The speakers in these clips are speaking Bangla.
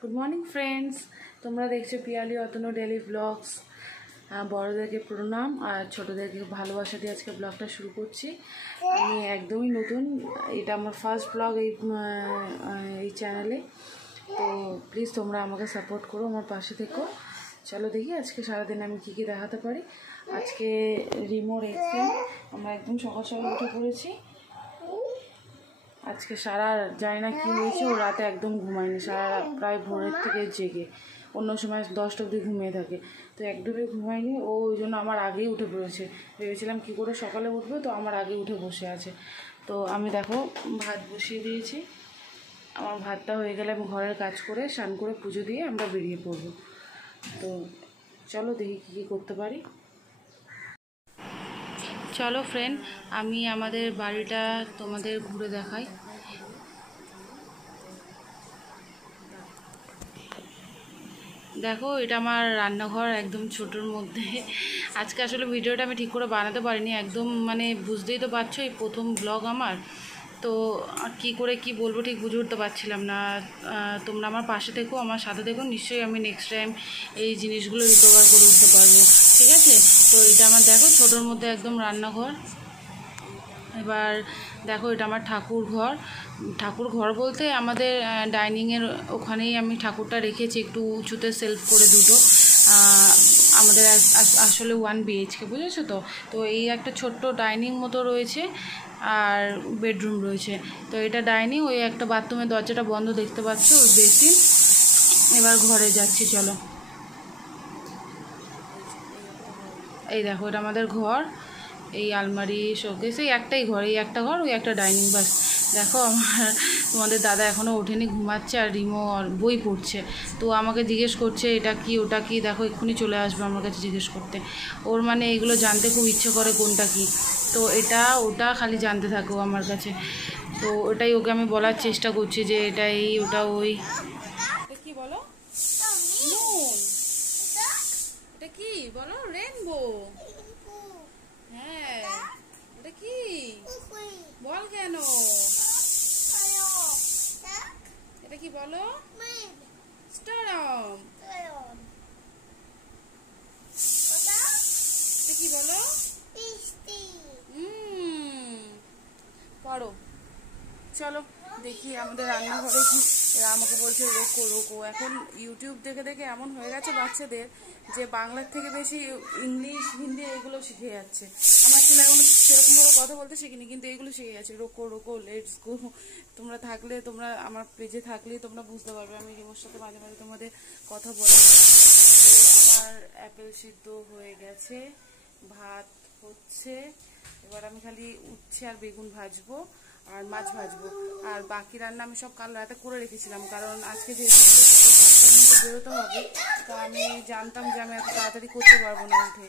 गुड मॉर्निंग फ्रेंड्स, तुम्हारा देखছো পিয়ালি অতনু ডেইলি ব্লগস। বড়দেরকে প্রণাম আর ছোটদেরকে ভালোবাসা দিয়ে আজকে ব্লগটা শুরু করছি। আমি একদমই নতুন, এটা আমার ফার্স্ট ব্লগ এই চ্যানেলে। তো প্লিজ তোমরা আমাকে সাপোর্ট করো, আমার পাশে থেকো। চলো দেখি আজকে সারাদিন আমি কী কী দেখাতে পারি। আজকে রিমোর এক্সাম, আমরা একদম সকাল সকাল উঠে পড়েছি। আজকে সারা জানি না কী হয়েছে, ও রাতে একদম ঘুমায়নি, সারা প্রায় ভোরের থেকে জেগে, অন্য সময় 10টা অবধি ঘুমিয়ে থাকে। তো একদমই ঘুমায়নি ও, ওই জন্য আমার আগেই উঠে পড়েছে। ভেবেছিলাম কী করে সকালে উঠবে, তো আমার আগে উঠে বসে আছে। তো আমি দেখো ভাত বসিয়ে দিয়েছি, আমার ভাতটা হয়ে গেলে আমি ঘরের কাজ করে স্নান করে পুজো দিয়ে আমরা বেরিয়ে পড়বো। তো চলো দেখি কী কী করতে পারি। চলো ফ্রেন্ড, আমি আমাদের বাড়িটা তোমাদের ঘুরে দেখাই। দেখো এটা আমার রান্নাঘর, একদম ছোটোর মধ্যে। আজকে আসলে ভিডিওটা আমি ঠিক করে বানাতে পারিনি, একদম মানে বুঝতেই তো পারছো এই প্রথম ব্লগ আমার। তো কি করে কি বলবো ঠিক বুঝে উঠতে পারছিলাম না। তোমরা আমার পাশে থেকো, আমার সাথে থেকো, নিশ্চয়ই আমি নেক্সট টাইম এই জিনিসগুলো রিকভার করে উঠতে পারবো, ঠিক আছে? তো এটা আমার দেখো ছোটোর মধ্যে একদম রান্নাঘর। এবার দেখো এটা আমার ঠাকুর ঘর বলতে আমাদের ডাইনিংয়ের ওখানেই আমি ঠাকুরটা রেখেছি, একটু উঁচুতে সেলফ করে দুটো। আমাদের আসলে 1 BHK, বুঝেছো তো? তো এই একটা ছোট্ট ডাইনিং মতো রয়েছে আর বেডরুম রয়েছে। তো এটা ডাইনিং, ওই একটা বাথরুমের দরজাটা বন্ধ দেখতে পাচ্ছ, ওই বেসিন। এবার ঘরে যাচ্ছি, চলো। এই দেখো এটা আমাদের ঘর, এই আলমারি শোকেস, এই একটাই ঘর, এই একটা ঘর, ওই একটা ডাইনিং, বাস। দেখো তোমাদের দাদা এখনও ওঠেনি, ঘুমাচ্ছে, আর রিমো বই পড়ছে। তো আমাকে জিজ্ঞেস করছে এটা কি ওটা কি। দেখো এক্ষুনি চলে আসবে আমার কাছে জিজ্ঞেস করতে। ওর মানে এগুলো জানতে খুব ইচ্ছে করে কোনটা কি, তো এটা ওটা খালি জানতে থাকো আমার কাছে। তো ওটাই ওকে আমি বলার চেষ্টা করছি যে এটা এই ওটা ওই। কি বলো? এটা কি বলো? রেনবো। হ্যাঁ, এটা কি বল? কেন এটা কি বলো? স্টারম। এটা কি বলো? পড়ো। চলো দেখি আমাদের রান্নাঘরে কি। এরা আমাকে বলছে রোকো রোকো। এখন ইউটিউব দেখে দেখে এমন হয়ে গেছে বাচ্চাদের যে বাংলার থেকে বেশি ইংলিশ হিন্দি এগুলো শিখে যাচ্ছে। আমার ছেলে এখনো সেরকমভাবে কথা বলতে শিখিনি, কিন্তু এগুলো শিখে যাচ্ছে, রোকো রোকো, লেটস গো। তোমরা থাকলে, তোমরা আমার পেজে থাকলেই তোমরা বুঝতে পারবে, আমি রিমোর সাথে মাঝে মাঝে তোমাদের কথা বলা। তো আমার অ্যাপেল সিদ্ধ হয়ে গেছে, ভাত হচ্ছে, এবার আমি খালি উচ্ছে আর বেগুন ভাজবো আর মাছ ভাজবো। আর বাকি রান্না আমি সব কাল রাতে করে রেখেছিলাম, কারণ আজকে যেহেতু 7টার মধ্যে বেরোতে হবে, তো আমি জানতাম যে আমি এত তাড়াতাড়ি করতে পারবো না উঠে।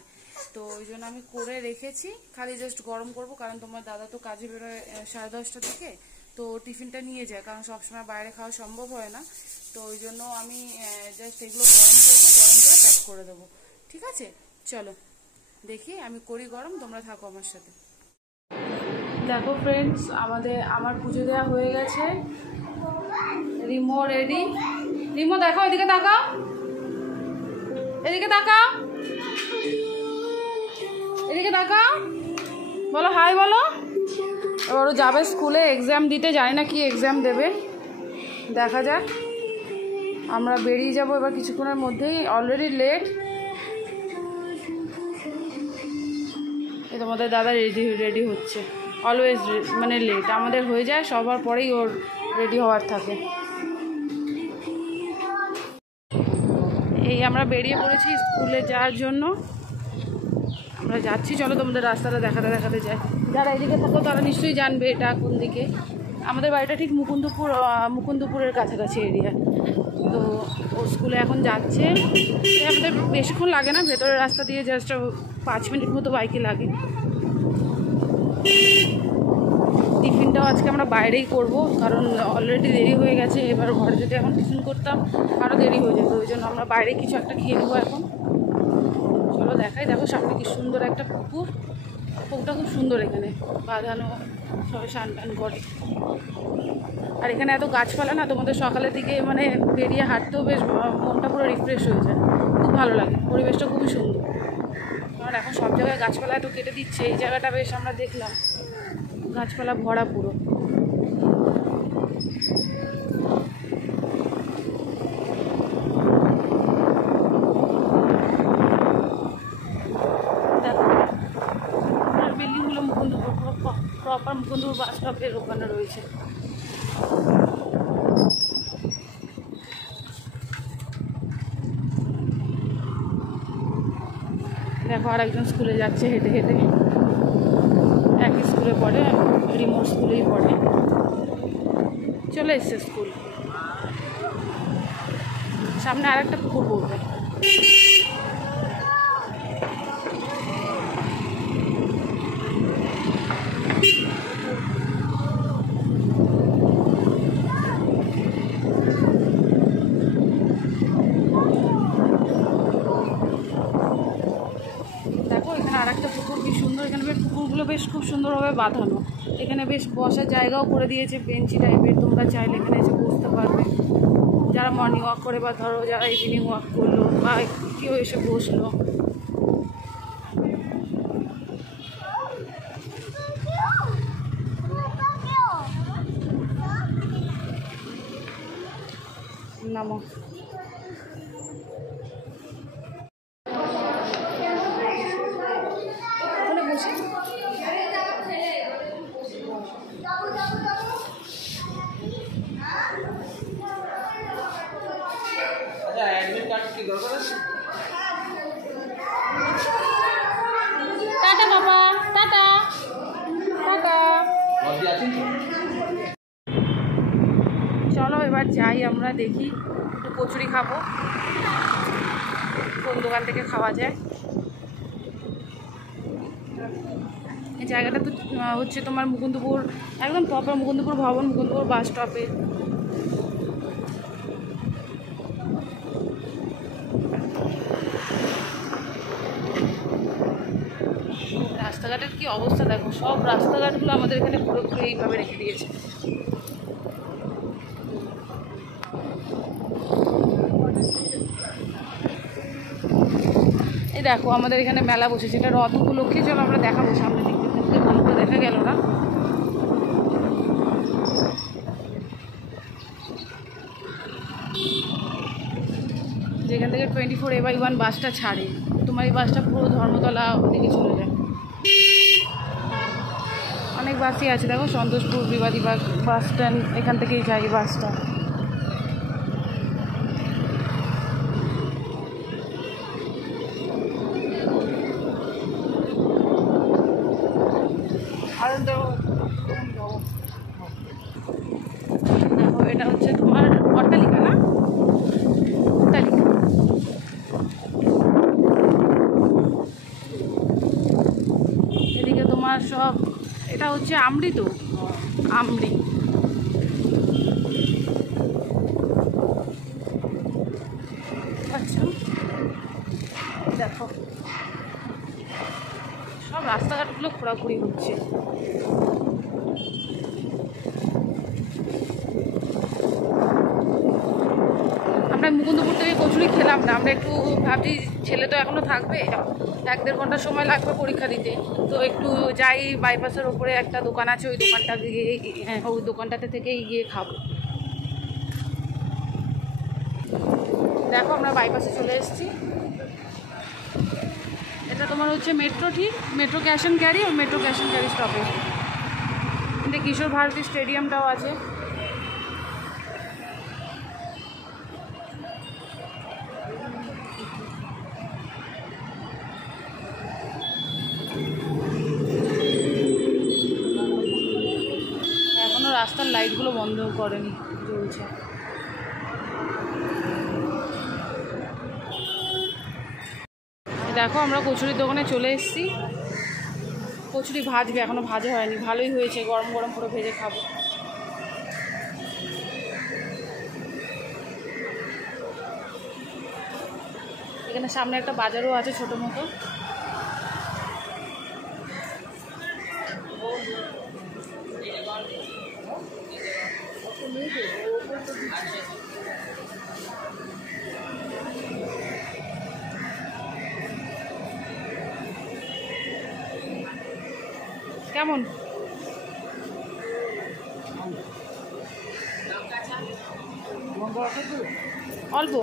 তো ওই জন্য আমি করে রেখেছি, খালি জাস্ট গরম করব। কারণ তোমার দাদা তো কাজে বেরোয় 10:30 থেকে, তো টিফিনটা নিয়ে যায়, কারণ সবসময় বাইরে খাওয়া সম্ভব হয় না। তো ওই জন্য আমি জাস্ট এগুলো গরম করবো, গরম করে প্যাক করে দেবো, ঠিক আছে? চলো দেখি আমি করি গরম, তোমরা থাকো আমার সাথে। দেখো ফ্রেন্ডস, আমার পুজো দেওয়া হয়ে গেছে, রিমো রেডি। রিমো দেখো, এদিকে তাকাও, এদিকে তাকাও, এদিকে তাকাও, বলো হাই বলো। এবার যাবে স্কুলে এক্সাম দিতে, জানি না কি এক্সাম দেবে, দেখা যাক। আমরা বেরিয়ে যাবো এবার কিছুক্ষণের মধ্যেই, অলরেডি লেট। এই তোমাদের দাদা রেডি হচ্ছে, অলওয়েজ মানে লেট, আমাদের হয়ে যায় সবার পরেই ওর রেডি হওয়ার থাকে। এই আমরা বেরিয়ে পড়েছি স্কুলে যাওয়ার জন্য, আমরা যাচ্ছি। চলো তোমাদের রাস্তাটা দেখাতে দেখাতে যাই। যারা এদিকে থাকো তারা নিশ্চয়ই জানবে এটা কোন দিকে। আমাদের বাড়িটা ঠিক মুকুন্দপুরের কাছাকাছি এরিয়া। তো ও স্কুলে এখন যাচ্ছে, আমাদের বেশিক্ষণ লাগে না, ভেতরের রাস্তা দিয়ে জাস্ট 5 মিনিট মতো বাইকে লাগে। টিফিনটাও আজকে আমরা বাইরেই করব, কারণ অলরেডি দেরি হয়ে গেছে। এবার ঘরে যদি এখন টিফিন করতাম আরও দেরি হয়ে যেত, ওই জন্য আমরা বাইরে কিছু একটা খেয়ে নেবো এখন। চলো দেখাই। দেখো সামনে কি সুন্দর একটা পুকুরটা খুব সুন্দর, এখানে বাঁধানো সবাই স্নান টান করে। আর এখানে এত গাছপালা না, তোমাদের সকালের দিকে মানে বেরিয়ে হাঁটতেও বেশ মনটা পুরো রিফ্রেশ হয়ে যায়, খুব ভালো লাগে, পরিবেশটা খুবই সুন্দর। কারণ এখন সব জায়গায় গাছপালা এত কেটে দিচ্ছে, এই জায়গাটা বেশ আমরা দেখলাম গাছপালা ভরা পুরো। বিল্ডিংগুলো মুকুন্দপুর, প্রপার মুকুন্দপুর বাস স্টপের ওখানে রয়েছে। দেখো আর একজন স্কুলে যাচ্ছে হেঁটে হেঁটে, একই স্কুলে পড়ে, রিমোট স্কুলেই পড়ে, চলে এসছে স্কুল। সামনে আর একটা পুকুর পড়বে। দেখো এখানে আর একটা পুকুর, কি সুন্দর, এখানে বেশ পুকুরগুলো বেশ খুব সুন্দরভাবে বাঁধানো। এখানে বেশ বসার জায়গাও করে দিয়েছে, বেঞ্চি টাইপের, তোমরা চাইলে এখানে এসে বসতে পারবে। যারা মর্নিং ওয়াক করে বা ধরো যারা ইভিনিং ওয়াক করলো বা কেউ এসে বসলো। নামো। টাটা বাবা, টাটা টাটা। চলো এবার যাই, আমরা দেখি একটু কচুরি খাবো, কোন দোকান থেকে খাওয়া যায়। এই জায়গাটা তো হচ্ছে তোমার মুকুন্দপুর, একদম প্রপার মুকুন্দপুর ভবন, মুকুন্দপুর বাস স্টপে। রাস্তাঘাটের কি অবস্থা দেখো, সব রাস্তাঘাটগুলো আমাদের এখানে পুরোপুরি এইভাবে রেখে দিয়েছে। এই দেখো আমাদের এখানে মেলা বসেছে, এটা রথ উপলক্ষে। চলো আমরা দেখাবো সামনে দিক থেকে, ভালো করে দেখা গেল না। যেখান থেকে 24/1 বাসটা ছাড়ে, তোমার এই বাসটা পুরো ধর্মতলা দিকে চলে যায়। অনেক বাসই আছে দেখো, সন্তোষপুর, বিবাদীবাগ বাস স্ট্যান্ড, এখান থেকেই যায় এই বাসটা। দেখো এটা হচ্ছে তোমার অট্টালিকা না, অট্টালিকা। এদিকে তোমার সব, এটা হচ্ছে আমরি, তো আমরি। আচ্ছা দেখো সব রাস্তাঘাটগুলো ঘোরাঘুরি হচ্ছে। আমরা মুকুন্দপুর থেকে কচুরি খেলাম না, আমরা একটু ভাবছি ছেলে তো এখনও থাকবে, 1-1.5 ঘন্টা সময় লাগবে পরীক্ষা দিতে, তো একটু যাই, বাইপাসের ওপরে একটা দোকান আছে, ওই দোকানটা গিয়ে, ওই দোকানটাতে থেকেই গিয়ে খাবো। দেখো আমরা বাইপাসে চলে এসেছি। এটা তোমার হচ্ছে মেট্রো, ঠিক মেট্রো ক্যাশ অ্যান্ড ক্যারি, ও metro cash and carry stoppage. কিন্তু কিশোর ভারতী স্টেডিয়ামটাও আছে। এখনো রাস্তার লাইটগুলো বন্ধ করেনি, জ্বলছে। দেখো আমরা কচুরির দোকানে চলে এসেছি, কচুরি ভাজবে, এখনো ভাজা হয়নি, ভালোই হয়েছে, গরম গরম পুরো ভেজে খাবো। এখানে সামনে একটা বাজারও আছে ছোটো মতো। কেমন? অল্প।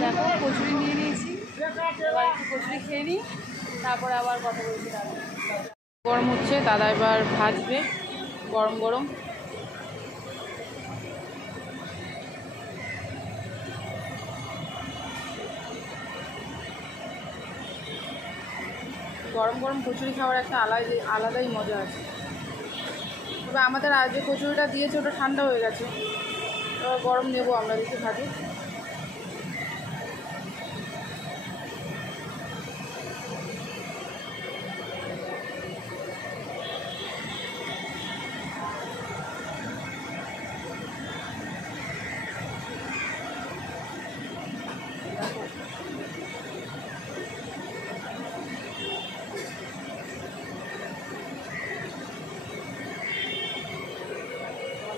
দেখো কচুরি নিয়ে নিয়েছি, এবার একটু কচুরি খেয়ে নিই, তারপরে আবার কথা বলছি। দাদা গরম হচ্ছে, দাদা এবার ভাজবে গরম গরম। গরম গরম কচুরি খাওয়ার একটা আলাদাই মজা আছে। তবে আমাদের আজ যে কচুরিটা দিয়েছে ওটা ঠান্ডা হয়ে গেছে, এবার গরম নেবো আমরা, দেখি ভাজি।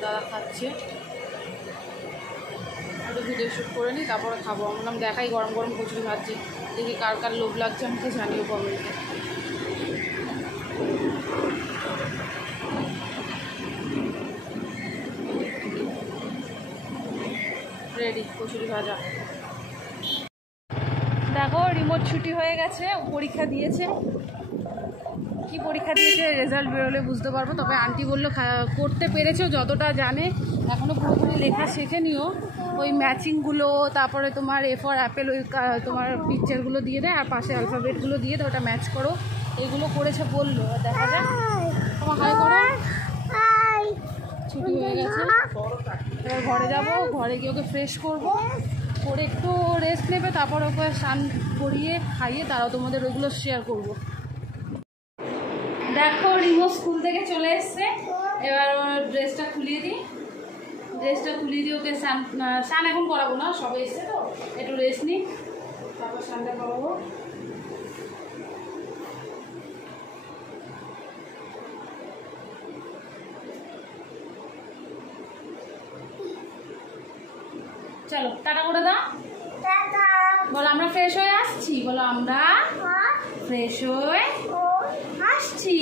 দাদা খাচ্ছে, একটু ভিডিও শ্যুট করে নিই, তারপরে খাবো। আমি বললাম দেখাই গরম গরম কচুরি ভাজছি, দেখি কার কার লোভ লাগছে আমাকে জানিও কমেন্টে। রেডি কচুরি ভাজা। দেখো রিমোট ছুটি হয়ে গেছে, পরীক্ষা দিয়েছে। কি পরীক্ষা দিয়েছে রেজাল্ট বেরোলে বুঝতে পারবো। তবে আন্টি বললো করতে পেরেছো যতটা জানে, এখনও পুরোপুরি লেখা শেখেনিও। ওই ম্যাচিংগুলো, তারপরে তোমার এ ফর অ্যাপেল, ওই তোমার পিকচারগুলো দিয়ে দেয় আর পাশে অ্যালফাবেটগুলো দিয়ে দেয়, ওটা ম্যাচ করো, এগুলো করেছে বললো। দেখা যাক। তোমার হাই করো। ছুটি হয়ে গেছে, এবার ঘরে যাবো, ঘরে গিয়ে ওকে ফ্রেশ করবো, করে একটু রেস্ট নেবে, তারপর ওকে স্নান করিয়ে খাইয়ে তারাও তোমাদের ওইগুলো শেয়ার করবো। দেখো রিমো স্কুল থেকে চলে এসছে, এবার ড্রেসটা খুলিয়ে দিই। ওকে স্নান এখন করাবো না, সবে এসছে তো, একটু রেস্ট নিই, তারপর স্নানটা করাবো। চলো টাটা করে দাও, বলো আমরা ফ্রেশ হয়ে আসছি, বলো আমরা ফ্রেশ হয়ে আসছি।